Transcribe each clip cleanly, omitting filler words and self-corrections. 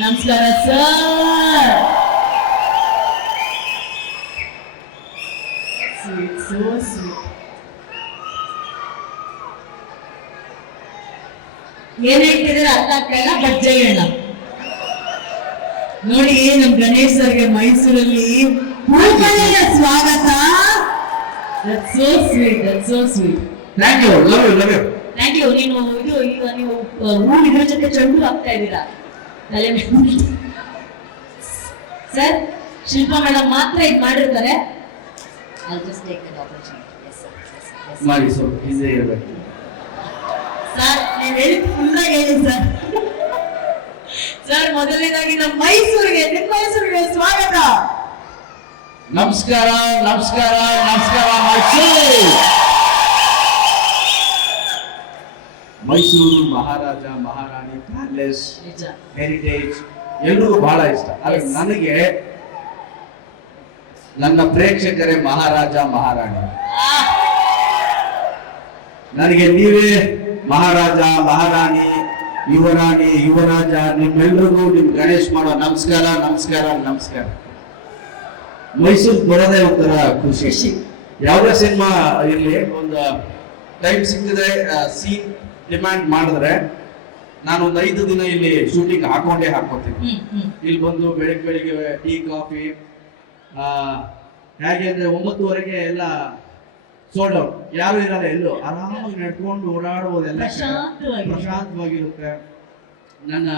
ನಮಸ್ಕಾರ sir. Sweet, so sweet. ಏನ್ ಹೇಳ್ತಿದ್ರೆ ಅರ್ಥ ಆಗ್ತಾ ಇಲ್ಲ, ಬಟ್ ಜೈ ಅಣ್ಣ. ನೋಡಿ ನಮ್ ಗಣೇಶ್ ಸರ್ಗೆ ಮೈಸೂರಲ್ಲಿ ಪೂರ್ಣನೆಯ ಸ್ವಾಗತ. That's so sweet, that's so sweet. Thank you, love you, love you. Thank you. ನೀವು ಈಗ ನೀವು ಹೂ ಇದ್ರ ಜೊತೆ ಚೆಂಡು ಹಾಕ್ತಾ ಇದ್ದೀರಾ ತಲೆ ಮೇಲೆ. ಸರ್, ಶಿಲ್ಪಾ ಮೇಡಮ್ ಮಾತ್ರ ಇದು ಮಾಡಿರ್ತಾರೆ. I'll just take that opportunity. Yes, sir. Yes, sir. Yes, sir. ಮಾಡಿ ಸ್ವಲ್ಪ ಈಸಿ ಇರಬೇಕು. ಸರ್, ನೀವು ಹೇಳಿದ ಫುಲ್ಲಾಗಿ ಹೇಳಿ ಸರ್. ಸರ್, ಮೊದಲನೇದಾಗಿ ನಮ್ಮ ಮೈಸೂರಿಗೆ, ನಿಮ್ಮ ಮೈಸೂರಿಗೆ ಸ್ವಾಗತ. ನಮಸ್ಕಾರ ನಮಸ್ಕಾರ ನಮಸ್ಕಾರ ಮೈಸೂರು. ಮೈಸೂರು ಮಹಾರಾಜ ಮಹಾರಾಣಿ ಪ್ಯಾಲೇಸ್, ನಿಜ. ಹೆರಿಟೇಜ್ ಎಲ್ರಿಗೂ ಬಹಳ ಇಷ್ಟ. ಆದ್ರೆ ನನಗೆ ನನ್ನ ಪ್ರೇಕ್ಷಕರೇ ಮಹಾರಾಜ ಮಹಾರಾಣಿ. ನನಗೆ ನೀವೇ ಮಹಾರಾಜ ಮಹಾರಾಣಿ ಯುವರಾಣಿ ಯುವರಾಜ. ನಿಮ್ಮೆಲ್ರಿಗೂ ನಿಮ್ ಗಣೇಶ್ ಮಾಡೋ ನಮಸ್ಕಾರ ನಮಸ್ಕಾರ ನಮಸ್ಕಾರ. ಮೈಸೂರು ಬರೋದೇ ಒಂಥರ ಖುಷಿ. ಯಾವುದೇ ಸಿನಿಮಾ ಇರಲಿ, ಒಂದು ಟೈಮ್ ಸಿಕ್ಕಿದ್ರೆ ಸೀನ್ ಡಿಮ್ಯಾಂಡ್ ಮಾಡಿದ್ರೆ ನಾನು ಒಂದು 5 ದಿನ ಇಲ್ಲಿ ಶೂಟಿಂಗ್ ಹಾಕೋತೀನಿ. ಇಲ್ಲಿ ಬಂದು ಬೆಳಿಗ್ಗೆ ಟೀ ಕಾಫಿ, ಹೇಗೆ ಅಂದ್ರೆ 9:30 ಎಲ್ಲ ಸೋಲ್ಡ್ ಔಟ್, ಯಾರು ಇರಲ್ಲ, ಎಲ್ಲೋ ಆರಾಮಾಗಿ ನಡ್ಕೊಂಡು ಓಡಾಡುವುದೆಲ್ಲ ಪ್ರಶಾಂತವಾಗಿರುತ್ತೆ. ನನ್ನ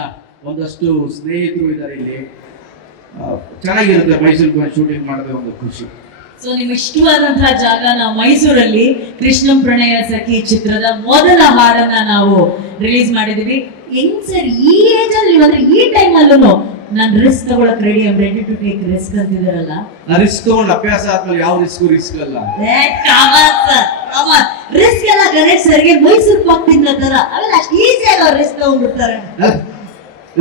ಒಂದಷ್ಟು ಸ್ನೇಹಿತರು ಇದ್ದಾರೆ ಇಲ್ಲಿ, ಚೆನ್ನಾಗಿರುತ್ತೆ. ಮೈಸೂರಿಗೆ ಶೂಟಿಂಗ್ ಮಾಡೋದೇ ಒಂದು ಖುಷಿ. ಸೊ ನಿಮ್ಗೆ ಇಷ್ಟವಾದಂತಹ ಜಾಗ ನಾವು ಮೈಸೂರಲ್ಲಿ ಕೃಷ್ಣಂ ಪ್ರಣಯ ಸಖಿ ಚಿತ್ರದ ಮೊದಲ ಹಾಡನ್ನ ನಾವು ರಿಲೀಸ್ ಮಾಡಿದೀವಿ. ಹೆಂಗ್ ಸರ್ ಈ ಏಜ್ ಅಲ್ಲಿ ಅಂದ್ರೆ ಈ ಟೈಮ್ ಅಲ್ಲೂ ನಾನು ರಿಸ್ಕ್ ತಗೊಳಕ್ ರೆಡಿ ಟು ಟೇಕ್ ರಿಸ್ಕ್ ಅಂತಿದಾರಲ್ಲ. ರಿಸ್ಕ್ ತಗೊಂಡು ಅಭ್ಯಾಸ ಆದ್ಮೇಲೆ ಯಾವ ರಿಸ್ಕ್ ಅಲ್ಲ. ರಿಸ್ಕ್ ಎಲ್ಲ ಗಣೇಶ್ ಸರ್ಗೆ ಮೈಸೂರು ಪಾಕ್ ತಿನ್ನತರ ಅವೆಲ್ಲ ಅಷ್ಟು ಈಸಿ ಆಗಿ ಅವ್ರು ರಿಸ್ಕ್ ತಗೊಂಡ್ಬಿಡ್ತಾರೆ.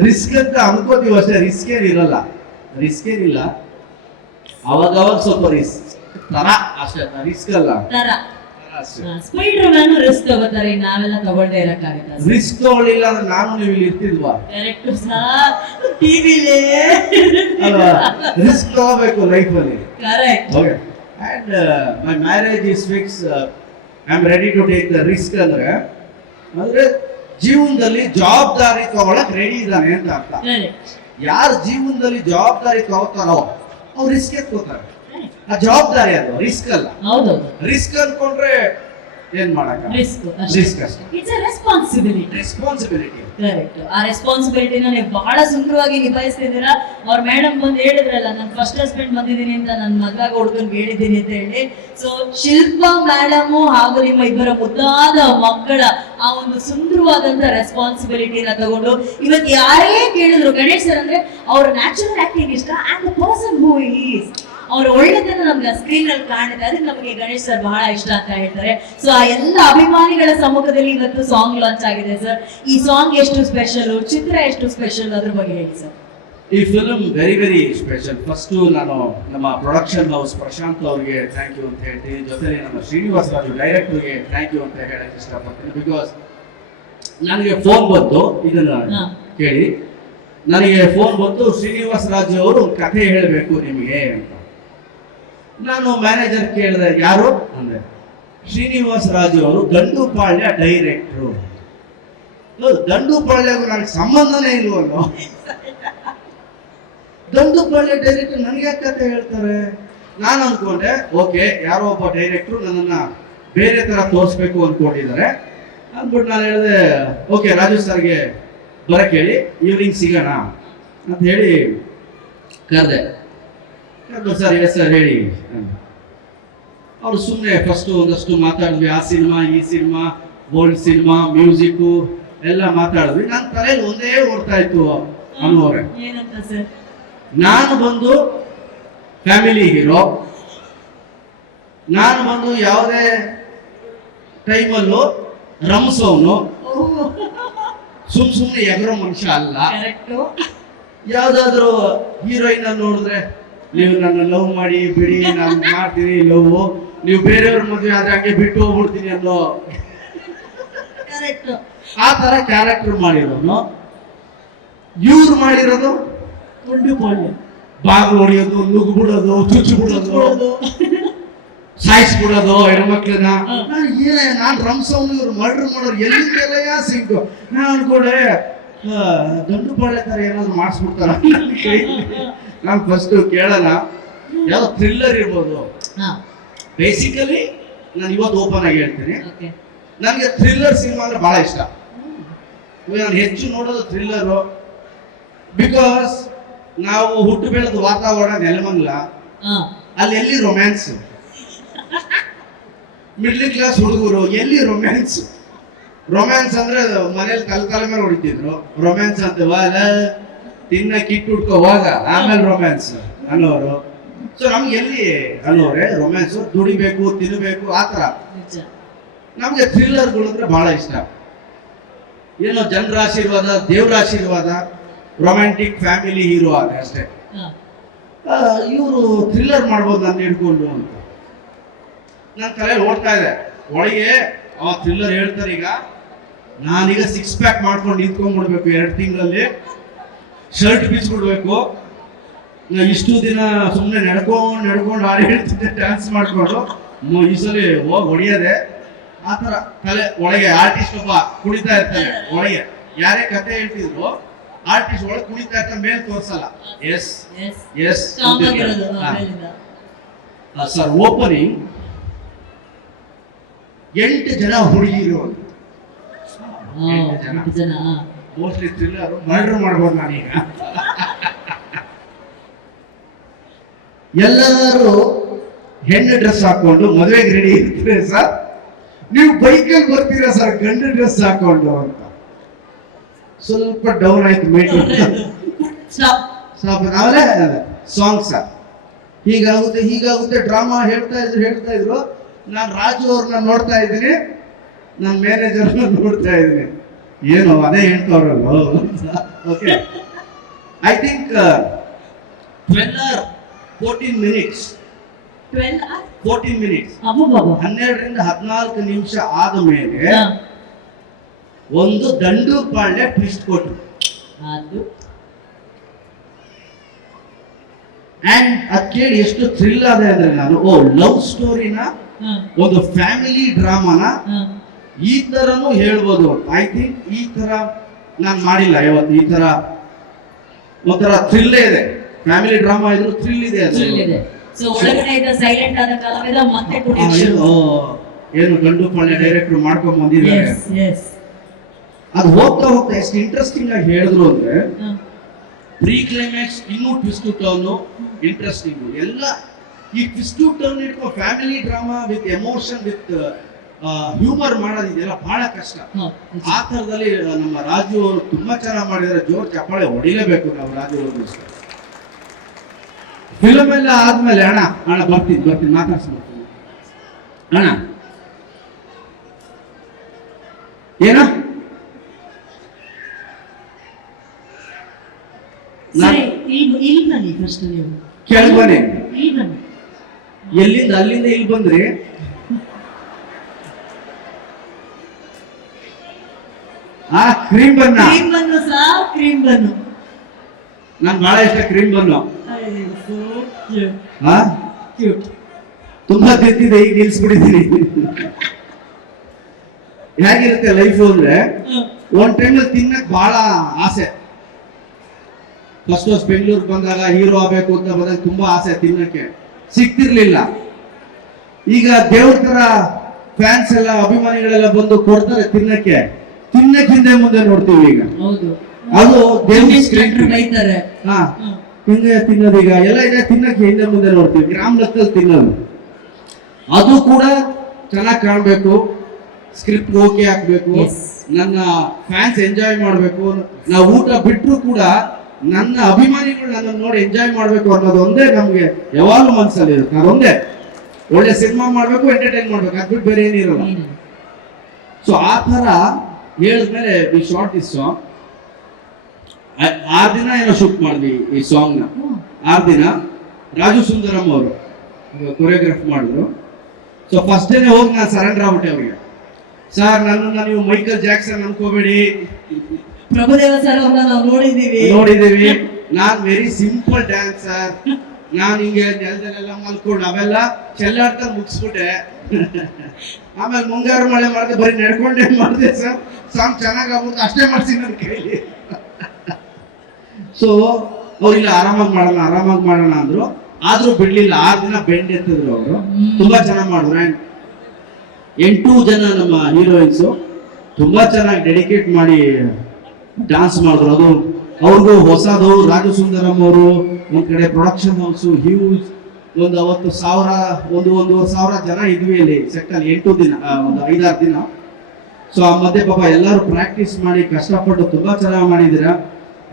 ರಿಸ್ಕ್ ಅಂತ ಅನ್ಕೋತೀವಿ ಅಷ್ಟೇ, ರಿಸ್ಕ್ ಏನಿಲ್ಲ. ಅವಾಗ ಸ್ವಲ್ಪ ರಿಸ್ಕ್ ತರ ಅಷ್ಟೇ, ರಿಸ್ಕ್ ಅಲ್ಲ. ಸ್ಪೈಡರ್ ಮ್ಯಾನ್ ರಿಸ್ಕ್ ತಗೋತಾರೆ, ನಾವೆಲ್ಲ ತಗೊಳ್ದೇ ಇರಕ್ಕಾಗತ್ತ. ರಿಸ್ಕ್ ತಗೊಳ್ಳಿಲ್ಲ ಅಂದ್ರೆ ನಾನು ನೀವು ಇಲ್ಲಿ ಇರ್ತಿದ್ವಾ? ಕರೆಕ್ಟ್ ಸರ್, ಟಿವಿಲೇ ಅಲ್ವಾ? ರಿಸ್ಕ್ ತಗೋಬೇಕು ಲೈಫ್ ಅಲ್ಲಿ. Correct. Okay, and my marriage is fix. I am ready to take the risk. ಅಂದ್ರೆ ಜೀವನದಲ್ಲಿ ಜವಾಬ್ದಾರಿ ತಗೊಳಕ್ ರೆಡಿ ಇದ್ದಾನೆ ಅಂತ ಅರ್ಥ. ಯಾರು ಜೀವನದಲ್ಲಿ ಜವಾಬ್ದಾರಿ ತಗೋತಾರೋ ಅವ್ರು ರಿಸ್ಕ್ ಎತ್ಕೋತಾರೆ. ಆ ಜವಾಬ್ದಾರಿ ಅದು, ರಿಸ್ಕ್ ಅಲ್ಲ. ರಿಸ್ಕ್ ಅನ್ಕೊಂಡ್ರೆ ಏನ್ ಮಾಡಕ, ರಿಸ್ಕ್ ಅಷ್ಟೇ. It's A responsibility. ಕರೆಕ್ಟ್. ಆ ರೆಸ್ಪಾನ್ಸಿಬಿಲಿಟಿನ ನೀವು ಬಹಳ ಸುಂದರವಾಗಿ ನಿಭಾಯಿಸ್ತಿದ್ದೀರಾ. ಅವ್ರ ಮೇಡಮ್ ಬಂದು ಹೇಳಿದ್ರಲ್ಲ, ನಾನು ಫಸ್ಟ್ ಹಸ್ಬೆಂಡ್ ಬಂದಿದ್ದೀನಿ ಅಂತ, ನನ್ನ ಮದ್ವಾಗ ಹುಡ್ಗನ್ಗೆ ಹೇಳಿದ್ದೀನಿ ಅಂತ ಹೇಳಿ. ಸೊ ಶಿಲ್ಪಾ ಮೇಡಮ್ ಹಾಗೂ ನಿಮ್ಮ ಇಬ್ಬರ ಮುದ್ದಾದ ಮಕ್ಕಳ ಆ ಒಂದು ಸುಂದರವಾದಂತ ರೆಸ್ಪಾನ್ಸಿಬಿಲಿಟಿನ ತಗೊಂಡು ಇವತ್ತು ಯಾರೇ ಕೇಳಿದ್ರು ಗಣೇಶ್ ಸರ್ ಅಂದ್ರೆ ಅವ್ರ ನ್ಯಾಚುರಲ್ ಆಕ್ಟಿಂಗ್ ಇಷ್ಟ and the person who is, ಅವ್ರ ಒಳ್ಳೆತನ ನಮ್ಗೆ ಸ್ಕ್ರೀನ್ ಅಲ್ಲಿ ಕಾಣುತ್ತೆ. ಅದಕ್ಕೆ ನಮಗೆ ಗಣೇಶ್ ಸರ್ ಬಹಳ ಇಷ್ಟ ಅಂತ ಹೇಳ್ತಾರೆ. ಸೊ ಆ ಎಲ್ಲ ಅಭಿಮಾನಿಗಳ ಸಮ್ಮುಖದಲ್ಲಿ ಇವತ್ತು ಸಾಂಗ್ ಲಾಂಚ್ ಆಗಿದೆ ಸರ್. ಈ ಸಾಂಗ್ ಎಷ್ಟು ಸ್ಪೆಷಲ್, ಚಿತ್ರ ಎಷ್ಟು ಸ್ಪೆಷಲ್, ಅದ್ರ ಬಗ್ಗೆ ಹೇಳಿ ಸರ್. ಈ film very very special. First ನಾನು ನಮ್ಮ ಪ್ರೊಡಕ್ಷನ್ ಹೌಸ್ ಪ್ರಶಾಂತ್ ಅವ್ರಿಗೆ ಥ್ಯಾಂಕ್ ಯು ಅಂತ ಹೇಳ್ತೀನಿ. ಜೊತೆಲಿ ನಮ್ಮ ಶ್ರೀನಿವಾಸ್ ರಾಜು ಡೈರೆಕ್ಟರ್ಗೆ ಥ್ಯಾಂಕ್ ಯು ಅಂತ ಹೇಳಕ್ ಇಷ್ಟಪಡ್ತೀನಿ. ಬಿಕಾಸ್ ನನಗೆ ಫೋನ್ ಬಂತು, ಇದನ್ನ ಕೇಳಿ ನನಗೆ ಫೋನ್ ಬಂತು, ಶ್ರೀನಿವಾಸ್ ರಾಜು ಅವರು ಕಥೆ ಹೇಳಬೇಕು ನಿಮಗೆ ಅಂತ. ನಾನು ಮ್ಯಾನೇಜರ್ ಕೇಳಿದೆ, ಯಾರು ಅಂದ್ರೆ ಶ್ರೀನಿವಾಸ್ ರಾಜು ಅವರು ದಂಡುಪಾಳ್ಯ ಡೈರೆಕ್ಟ್ರು. ದಂಡುಪಾಳ್ಯಗೂ ನನಗೆ ಸಂಬಂಧನೇ ಇಲ್ವಲ್ಲೋ. ದಂಡುಪಾಳ್ಯ ಡೈರೆಕ್ಟರ್ ನನಗೆ ಕಥೆ ಹೇಳ್ತಾರೆ. ನಾನು ಅನ್ಕೊಂಡೆ ಓಕೆ, ಯಾರೋ ಒಬ್ಬ ಡೈರೆಕ್ಟ್ರು ನನ್ನನ್ನ ಬೇರೆ ತರ ತೋರಿಸ್ಬೇಕು ಅನ್ಕೊಂಡಿದ್ದಾರೆ ಅಂದ್ಬಿಟ್ಟು ನಾನು ಹೇಳಿದೆ ಓಕೆ ರಾಜು ಸರ್ಗೆ ಬರಕ್ಕೆ ಹೇಳಿ, ಈವ್ನಿಂಗ್ ಸಿಗೋಣ ಅಂತ ಹೇಳಿ ಕರೆದೆ. ಸರ್ ಎಸ್ ಸರ್ ಹೇಳಿ. ಅವ್ರು ಸುಮ್ಮನೆ ಫಸ್ಟ್ ಒಂದಷ್ಟು ಮಾತಾಡಿದ್ವಿ, ಆ ಸಿನಿಮಾ ಈ ಸಿನಿಮಾ ಓಲ್ಡ್ ಸಿನಿಮಾ ಮ್ಯೂಸಿಕ್ಕು ಎಲ್ಲ ಮಾತಾಡಿದ್ವಿ. ನನ್ನ ತಲೆಯಲ್ಲಿ ಒಂದೇ ಓಡ್ತಾ ಇತ್ತು ಅನ್ನೋರೆ, ನಾನು ಬಂದು ಫ್ಯಾಮಿಲಿ ಹೀರೋ, ನಾನು ಬಂದು ಯಾವುದೇ ಟೈಮಲ್ಲೂ ರಮ್ಸೋನು, ಸುಮ್ಮನೆ ಎಗರೋ ಮನುಷ್ಯ ಅಲ್ಲ. ಯಾವ್ದಾದ್ರು ಹೀರೋಯಿನ್ ನೋಡಿದ್ರೆ ನೀವು ನನ್ನ ಲವ್ ಮಾಡಿ ಬಿಡಿ, ನಾನು ಮಾಡ್ತೀನಿ ಲವ್, ನೀವು ಬೇರೆಯವ್ರ ಮದುವೆ ಆದ್ರೆ ಹಂಗೆ ಬಿಟ್ಟು ಹೋಗ್ಬಿಡ್ತೀನಿ ಅನ್ನೋ ಆ ತರ ಕ್ಯಾರೆಕ್ಟರ್ ಮಾಡಿರೋನು. ಇವ್ರು ಮಾಡಿರೋದು ಗುಂಡುಪಾಳ್ಯ ಬಾಗಿಲು ಹೊಡಿಯೋದು, ನುಗ್ಗು ಬಿಡೋದು, ಚುಚ್ಚು ಬಿಡೋದು, ಸಾಯಿಸ್ಬಿಡೋದು ಹೆಣ್ಮಕ್ಳನ್ನ. ನಾನು ರಂಸವನು ಇವ್ರು ಮರ್ಡರ್ ಮಾಡೋರು ಎಲ್ಲಿಂದೆಲ್ಲ ಸಿಂಕು. ನಾನು ಅನ್ಕೊಂಡೆ ದಂಡುಪಾಳ್ಯ ತರ ಏನಾದ್ರು ಮಾಡಿಸ್ಬಿಡ್ತಾರ. ನಾನು ಫಸ್ಟ್ ಕೇಳೋಣ, ಯಾವ್ದು ಥ್ರಿಲ್ಲರ್ ಇರ್ಬೋದು. ಬೇಸಿಕಲಿ ನಾನು ಇವತ್ತು ಓಪನ್ ಆಗಿ ಹೇಳ್ತೀನಿ, ನನಗೆ ಥ್ರಿಲ್ಲರ್ ಸಿನಿಮಾ ಅಂದ್ರೆ ಬಹಳ ಇಷ್ಟ. ನಾನು ಹೆಚ್ಚು ನೋಡೋದು ಥ್ರಿಲ್ಲರು. ಬಿಕಾಸ್ ನಾವು ಹುಟ್ಟು ಬೆಳೆದ ವಾತಾವರಣ ನೆಲಮಂಗಲ, ಅಲ್ಲಿ ಎಲ್ಲಿ ರೊಮ್ಯಾನ್ಸ್, ಮಿಡ್ಲ್ ಕ್ಲಾಸ್ ಹುಡುಗರು ಎಲ್ಲಿ ರೊಮ್ಯಾನ್ಸ್. ರೊಮ್ಯಾನ್ಸ್ ಅಂದ್ರೆ ಮನೇಲಿ ಕಲ್ಕಾಲ ಮೇಲೆ ಹೊಡಿತಿದ್ರು. ರೊಮ್ಯಾನ್ಸ್ ಅಂತ ತಿನ್ನ ಕಿಟ್ಟು ಹುಡ್ಕೋವಾಗ ಆಮೇಲೆ ರೊಮ್ಯಾನ್ಸ್ ಅನ್ನೋರು. ಸೊ ನಮ್ಗೆ ಎಲ್ಲಿ ಅನ್ನೋರೆ ರೊಮ್ಯಾನ್ಸ್, ದುಡಿಬೇಕು, ತಿನ್ನಬೇಕು, ಆತರ. ನಮ್ಗೆ ಥ್ರಿಲ್ಲರ್ಗಳು ಅಂದ್ರೆ ಬಹಳ ಇಷ್ಟ. ಏನೋ ಜನರ ಆಶೀರ್ವಾದ, ದೇವ್ರ ಆಶೀರ್ವಾದ, ರೊಮ್ಯಾಂಟಿಕ್ ಫ್ಯಾಮಿಲಿ ಹೀರೋ ಆದ್ರೆ ಅಷ್ಟೇ. ಇವರು ಥ್ರಿಲ್ಲರ್ ಮಾಡ್ಬೋದು ನನ್ನ ಹಿಡ್ಕೊಂಡು ಅಂತ ನನ್ನ ತಲೆಯಲ್ಲಿ ಓಡ್ತಾ ಇದೆ. ಒಳಗೆ ಆ ಥ್ರಿಲ್ಲರ್ ಹೇಳ್ತಾರೆ, ಈಗ ನಾನೀಗ 6 ಪ್ಯಾಕ್ ಮಾಡ್ಕೊಂಡು ನಿಂತ್ಕೊಂಡ್ಬಿಡ್ಬೇಕು 2 ತಿಂಗಳಲ್ಲಿ, ಶರ್ಟ್ ಬಿಚ್ಬಿಡ್ಬೇಕು, ಇಷ್ಟು ದಿನ ಸುಮ್ಮನೆ ನಡ್ಕೊಂಡು ಹಾಡು ಹೇಳ್ತಿದ್ದೆ, ಡ್ಯಾನ್ಸ್ ಮಾಡ್ಕೊಂಡು ಈ ಸಲ ಹೋಗಿ ಹೊಡಿಯೋದೆ. ಆ ಥರ ತಲೆ ಒಳಗೆ ಆರ್ಟಿಸ್ಟ್ ಒಬ್ಬ ಕುಣಿತಾ ಇರ್ತಾನೆ ಒಳಗೆ. ಯಾರೇ ಕತೆ ಹೇಳ್ತಿದ್ರು ಆರ್ಟಿಸ್ಟ್ ಒಳಗೆ ಕುಣಿತಾ ಇರ್ತಾನೆ, ಮೇಲೆ ತೋರ್ಸಲ್ಲ. Yes yes sir. ಓಪನಿಂಗ್ 8 ಜನ ಹುಡುಗಿರು, 8 ಜನ ಮೋಸ್ಟ್ಲಿ ಥ್ರಿಲ್ಲರ್ ಮರ್ಡರ್ ಮಾಡ್ಬೋದು ನಾನೀಗ. ಎಲ್ಲರೂ ಹೆಣ್ಣು ಡ್ರೆಸ್ ಹಾಕೊಂಡು ಮದುವೆಗೆ ರೆಡಿ ಇರ್ತೀರಿ ಸರ್, ನೀವು ಬೈಕಲ್ಲಿ ಬರ್ತೀರಾ ಸರ್ ಗಂಡು ಡ್ರೆಸ್ ಹಾಕೊಂಡು ಅಂತ. ಸ್ವಲ್ಪ ಡೌನ್ ಆಯ್ತು ಮೇಟ್. ಆಮೇಲೆ ಸಾಂಗ್ ಸರ್, ಹೀಗಾಗುತ್ತೆ ಡ್ರಾಮಾ ಹೇಳ್ತಾ ಇದ್ರು. ನಾನು ರಾಜು ಅವ್ರನ್ನ ನೋಡ್ತಾ ಇದ್ದೀನಿ, ನನ್ನ ಮ್ಯಾನೇಜರ್ನ ನೋಡ್ತಾ ಇದ್ದೀನಿ, ಏನು ಅದೇ ಹೇಳ್ತಾವ್ರಲ್ಲ. ಓಕೆ, ಐ ಥಿಂಕ್ 14 ಮಿನಿಟ್ಸ್ 12ರಿಂದ 14 ನಿಮಿಷ ಆದ ಮೇಲೆ ಒಂದು ದಂಡುಪಾಳ್ಯ ಟ್ವಿಸ್ಟ್ ಕೊಟ್ರು. ಅಂಡ್ ಅದ್ ಕೇಳಿ ಎಷ್ಟು ಥ್ರಿಲ್ ಆದ ಅಂದ್ರೆ, ನಾನು ಲವ್ ಸ್ಟೋರಿನ, ಒಂದು ಫ್ಯಾಮಿಲಿ ಡ್ರಾಮಾನ ಈ ತರನು ಹೇಳ್ಬೋದು. ಐ ಥಿಂಕ್ ಈ ತರ ನಾನು ಮಾಡಿಲ್ಲ ಇವತ್ತು. ಈ ತರ ಒಂಥರ ಥ್ರಿಲ್ ಇದೆ, ಫ್ಯಾಮಿಲಿ ಡ್ರಾಮಾ ಇದ್ರು ಥ್ರಿಲ್ ಇದೆ. ಏನು ದಂಡುಪಾಳ್ಯ ಡೈರೆಕ್ಟರ್ ಮಾಡ್ಕೊಂಡ್ ಬಂದಿದ್ದಾರೆ. ಅದು ಹೋಗ್ತಾ ಎಷ್ಟು ಇಂಟ್ರೆಸ್ಟಿಂಗ್ ಆಗಿ ಹೇಳಿದ್ರು ಅಂದ್ರೆ, ಪ್ರೀ ಕ್ಲೈಮ್ಯಾಕ್ಸ್ ಇನ್ನೂ ಟ್ವಿಸ್ಟ್ ಟರ್ನ್ ಇಂಟ್ರೆಸ್ಟಿಂಗ್. ಎಲ್ಲ ಈ ಟ್ವಿಸ್ಟ್ ಟರ್ನ್ ಇಟ್ಕೊ family drama with emotion with humour ಮಾಡೋದಿದೆಯಲ್ಲ ಬಹಳ ಕಷ್ಟ. ಆ ತರದಲ್ಲಿ ನಮ್ಮ ರಾಜು ಅವರು ತುಂಬಾ ಚೆನ್ನಾಗಿ ಮಾಡಿದ್ದಾರೆ. ಜೋರ್ ಚಪ್ಪಾಳೆ ಹೊಡಿಲೇಬೇಕು ನಾವು ರಾಜು ಅವರು. ಫಿಲಮ್ ಎಲ್ಲ ಆದ್ಮೇಲೆ ಅಣ್ಣ ಬರ್ತೀನಿ ಮಾತಾಡ್ಸ್ಬಿಡ್ತೀನಿ ಅಣ್ಣ. ಏನ ಕೇಳ್ಬನ್ನಿ, ಎಲ್ಲಿಂದ ಅಲ್ಲಿಂದ ಇಲ್ಲಿ ಬಂದ್ರಿ? ಕ್ರೀಮ್ ಬನ್ನು ನನ್ ಬಹಳ ಇಷ್ಟ. ಕ್ರೀಮ್ ಬನ್ನು ತುಂಬಾ ತಿಂತಿದೆ, ಈಗ ನಿಲ್ಸ್ಬಿಟ್ಟಿದ್ದೀನಿ. ಹೇಗಿರುತ್ತೆ ಲೈಫ್ ಅಂದ್ರೆ, ಒಂದ್ ಟೈಮಲ್ಲಿ ತಿನ್ನಕ್ ಬಹಳ ಆಸೆ. ಫಸ್ಟ್ ಬೆಂಗಳೂರಿಗೆ ಬಂದಾಗ ಹೀರೋ ಆಗ್ಬೇಕು ಅಂತ ಬಂದಾಗ ತುಂಬಾ ಆಸೆ ತಿನ್ನಕ್ಕೆ, ಸಿಗ್ತಿರ್ಲಿಲ್ಲ. ಈಗ ದೇವ್ರ ತರ ಫ್ಯಾನ್ಸ್ ಎಲ್ಲ, ಅಭಿಮಾನಿಗಳೆಲ್ಲ ಬಂದು ಕೊಡ್ತಾರೆ ತಿನ್ನಕ್ಕೆ ಹಿಂದೆ ಮುಂದೆ ನೋಡ್ತೀವಿ. ಈಗ ಅದು ಬೈತಾರೆ, ಹಿಂಗೆ ತಿನ್ನೋದು ಈಗ ಎಲ್ಲ ಇದೆ, ತಿನ್ನಕ್ಕೆ ಹಿಂದೆ ಮುಂದೆ ನೋಡ್ತೀವಿ. ಗ್ರಾಮ್ ಲೆಕ್ಕದಲ್ಲಿ ತಿನ್ನೋದು, ಅದು ಕೂಡ ಚೆನ್ನಾಗಿ ಕಾಣ್ಬೇಕು, ಸ್ಕ್ರಿಪ್ಟ್ ಓಕೆ ಹಾಕ್ಬೇಕು, ನನ್ನ ಫ್ಯಾನ್ಸ್ ಎಂಜಾಯ್ ಮಾಡ್ಬೇಕು. ನಾವು ಊಟ ಬಿಟ್ಟರು ಕೂಡ ನನ್ನ ಅಭಿಮಾನಿಗಳು ನನ್ನ ನೋಡಿ ಎಂಜಾಯ್ ಮಾಡ್ಬೇಕು ಅನ್ನೋದು ಒಂದೇ ನಮ್ಗೆ ಯಾವಾಗಲೂ ಮನಸ್ಸಲ್ಲಿ ಇರುತ್ತೆ. ಅದೊಂದೇ, ಒಳ್ಳೆ ಸಿನಿಮಾ ಮಾಡ್ಬೇಕು, ಎಂಟರ್ಟೈನ್ ಮಾಡ್ಬೇಕು, ಅದ್ಬಿಟ್ಟು ಬೇರೆ ಏನಿರಲ್ಲ. ಸೊ ಆ ತರ ಹೇಳಿದ್ಮೇಲೆ ವಿ ಶಾರ್ಟ್ ದಿಸ್ ಸಾಂಗ್. 6 ದಿನ ಏನೋ ಶೂಟ್ ಮಾಡಿದ್ವಿ ಈ ಸಾಂಗ್ ನ. 6 ದಿನ ರಾಜು ಸುಂದರಂ ಅವರು ಕೊರಿಯೋಗ್ರಾಫ್ ಮಾಡಿದ್ರು. ಸೊ ಫಸ್ಟ್ ಡೇನೆ ಹೋಗಿ ನಾನು ಸರೆಂಡರ್ ಆಗ್ಬಿಟ್ಟೆ ಅವ್ರಿಗೆ. ಸರ್ ನನ್ನನ್ನು ನೀವು ಮೈಕಲ್ ಜಾಕ್ಸನ್ ಅನ್ಕೋಬೇಡಿ, ಪ್ರಭುದೇವ ಸರ್ ಅವ್ರನ್ನ ನಾವು ನೋಡಿದೀವಿ. ನಾನ್ ವೆರಿ ಸಿಂಪಲ್ ಡ್ಯಾನ್ಸರ್. ನಾನು ಹಿಂಗೆ ನೆಲದಲ್ಲೆಲ್ಲ ಮಲ್ಕೊಂಡು ಅವೆಲ್ಲ ಚೆಲ್ಲಾಡ್ತಾ ಮುಗಿಸ್ಬಿಟ್ಟೆ. ಆಮೇಲೆ ಮುಂಗಾರು ಮಳೆ ಮಾಡಿದೆ, ಬರೀ ನಡ್ಕೊಂಡೇ ಮಾಡಿದೆ ಸರ್. ಸಾಂಗ್ ಚೆನ್ನಾಗ್ ಆಗ್ಬಿಟ್ಟು ಅಷ್ಟೇ ಮಾಡ್ತೀನಿ ನನ್ನ ಕೈಲಿ. ಸೊ ಅವ್ರಿಲ್ಲ ಆರಾಮಾಗಿ ಮಾಡೋಣ ಅಂದ್ರು. ಆದ್ರೂ ಬಿಡ್ಲಿಲ್ಲ. 6 ದಿನ ಬೆಂಡ್ ಎತ್ತಿದ್ರು ಅವರು. ತುಂಬಾ ಚೆನ್ನಾಗಿ ಮಾಡಿದ್ರು. ಅಂಡ್ 8 ಜನ ನಮ್ಮ ಹೀರೋಯಿನ್ಸ್ ತುಂಬಾ ಚೆನ್ನಾಗಿ ಡೆಡಿಕೇಟ್ ಮಾಡಿ ಡಾನ್ಸ್ ಮಾಡಿದ್ರು. ಅದು ಅವ್ರಿಗೂ ಹೊಸದು. ರಾಜು ಸುಂದರಂ ಅವರು ಒಂದ್ ಕಡೆ ಪ್ರೊಡಕ್ಷನ್ ಹೌಸ್ ಹ್ಯೂಜ್, ಒಂದು 1,000 ಜನ ಇದ್ವಿ ಅಲ್ಲಿ ಸೆಟ್ಟಲ್ಲಿ 8 ದಿನ, ಒಂದು 5-6 ದಿನ. ಸೊ ಆ ಮಧ್ಯೆ ಪಾಪ ಎಲ್ಲರೂ ಪ್ರಾಕ್ಟೀಸ್ ಮಾಡಿ ಕಷ್ಟಪಟ್ಟು ತುಂಬಾ ಚೆನ್ನಾಗಿ ಮಾಡಿದ್ದೀರಾ.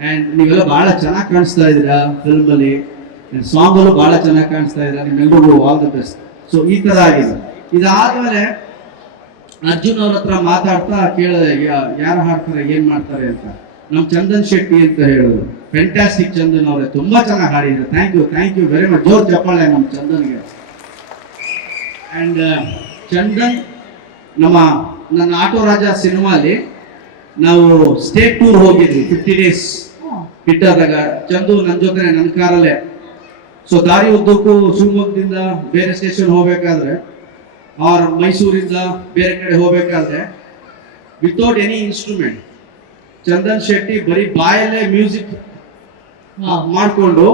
ಅಂಡ್ ನೀವೆಲ್ಲ ಬಹಳ ಚೆನ್ನಾಗಿ ಕಾಣಿಸ್ತಾ ಇದ್ದೀರಾ ಫಿಲ್ಮ್ ಅಲ್ಲಿ. ಸಾಂಗ್ ಅಲ್ಲೂ ಬಹಳ ಚೆನ್ನಾಗಿ ಕಾಣಿಸ್ತಾ ಇದ್ದೀರಾ. ನಿಮ್ಮೆಲ್ಲರಿಗೂ ಆಲ್ ದ ಬೆಸ್ಟ್. ಸೊ ಈ ತರ ಆಗಿದೆ. ಇದಾದ್ಮೇಲೆ ಅರ್ಜುನ್ ಅವ್ರ ಹತ್ರ ಮಾತಾಡ್ತಾ ಕೇಳಿದೆ, ಯಾರು ಹಾಡ್ತಾರೆ ಏನ್ ಮಾಡ್ತಾರೆ ಅಂತ. ನಮ್ ಚಂದನ್ ಶೆಟ್ಟಿ ಅಂತ ಹೇಳಿದ್ರು. ಫ್ಯಾಂಟಾಸ್ಟಿಕ್ ಚಂದನ್ ಅವರೇ, ತುಂಬಾ ಚೆನ್ನಾಗಿ ಹಾಡಿದ್ರು. Thank you very much. ಜೋರ್ ಚಪ್ಪಾಳೆ ನಮ್ ಚಂದನ್ಗೆ. ಅಂಡ್ ಚಂದನ್ ನನ್ನ ಆಟೋ ರಾಜ ಸಿನಿಮಾಲಿ ನಾವು ಸ್ಟೇಟ್ ಟೂರ್ ಹೋಗಿದ್ವಿ 50 ಡೇಸ್ ಬಿಟ್ಟಾದಾಗ. ಚಂದು ನನ್ನ ಜೊತೆ ನನ್ನ ಕಾರಲ್ಲೇ. ಸೊ ದಾರಿ ಉದ್ದಕ್ಕೂ ಶಿವಮೊಗ್ಗದಿಂದ ಬೇರೆ ಸ್ಟೇಷನ್ ಹೋಗ್ಬೇಕಾದ್ರೆ, ಅವ್ರ ಮೈಸೂರಿಂದ ಬೇರೆ ಕಡೆ ಹೋಗ್ಬೇಕಾದ್ರೆ, without any instrument Chandan Shetty ಬರೀ ಬಾಯಲ್ಲೇ ಮ್ಯೂಸಿಕ್ ಮಾಡ್ಕೊಂಡು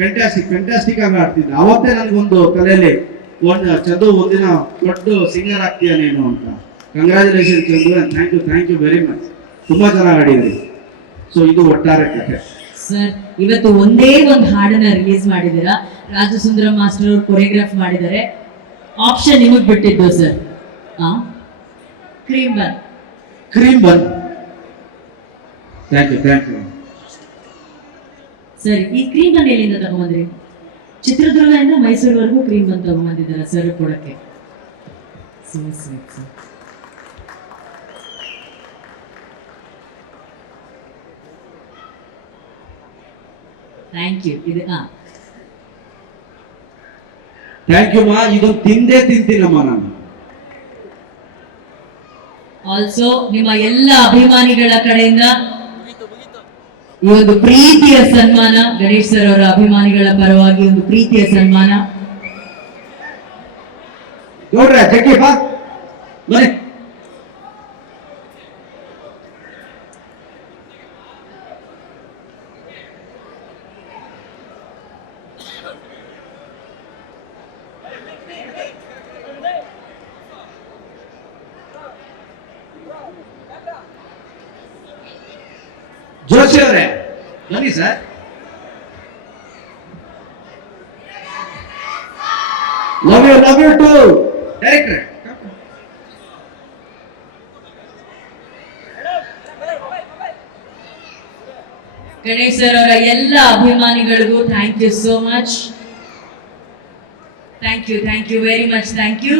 ಫ್ಯಾಂಟಾಸ್ಟಿಕ್ ಆಗಿ ಆಡ್ತಿದ್ದ. ಅವತ್ತೇ ನನ್ಗೊಂದು ತಲೆಯಲ್ಲಿ ಚಂದು ಒಂದಿನ ದೊಡ್ಡ ಸಿಂಗರ್ ಆಗ್ತೀಯ ನೀನು ಅಂತ. Congratulation Chandu. Thank you very much. ತುಂಬಾ ಚೆನ್ನಾಗಿ ಆಡಿದ್ರಿ. ಸೊ ಇದು ಒಟ್ಟಾರೆ ಕಥೆ. ಸರ್, ಇವತ್ತು ಒಂದೇ ಒಂದು ಹಾಡನ್ನ ರಿಲೀಸ್ ಮಾಡಿದ್ದೀರಾ. ರಾಜು ಸುಂದರಂ ಮಾಸ್ಟರ್ ಅವರು ಕೊರಿಯೋಗ್ರಾಫ್ ಮಾಡಿದ್ದಾರೆ. ಆಪ್ಷನ್ ನಿಮಗ್ ಬಿಟ್ಟಿದ್ದು sir. Cream bun. Thank you sir. ಈ ಕ್ರೀಮ್ ಬನ್ ಎಲ್ಲಿಂದ ತಗೊಂಡ್ಬಂದ್ರಿ? ಚಿತ್ರದುರ್ಗದಿಂದ ಮೈಸೂರುವರೆಗೂ ಕ್ರೀಮ್ ಬನ್ ತಗೊಂಡ್ಬಂದಿದ್ದಾರೆ ಸರ್ ಕೊಡಕ್ಕೆ. Thank you. ಥ್ಯಾಂಕ್ ಯು ಮಾ. ಇದು ತಿಂತೀನಮ್ಮ ನಾನು. ಆಲ್ಸೋ ನಿಮ್ಮ ಎಲ್ಲ ಅಭಿಮಾನಿಗಳ ಕಡೆಯಿಂದ ಈ ಒಂದು ಪ್ರೀತಿಯ ಸನ್ಮಾನ, ಗಣೇಶ್ ಸರ್ ಅವರ ಅಭಿಮಾನಿಗಳ ಪರವಾಗಿ ಒಂದು ಪ್ರೀತಿಯ ಸನ್ಮಾನ. ನೋಡ್ರೆ ಜಗ್ಗಿ ಬಾ ಬನ್ನಿ. ಜೋಶಿ ಅವರೇ ಬನ್ನಿ sir. Love you too director. Ganesh sir ಅವರ ಎಲ್ಲ ಅಭಿಮಾನಿಗಳಿಗೂ thank you so much. Thank you very much. Thank you.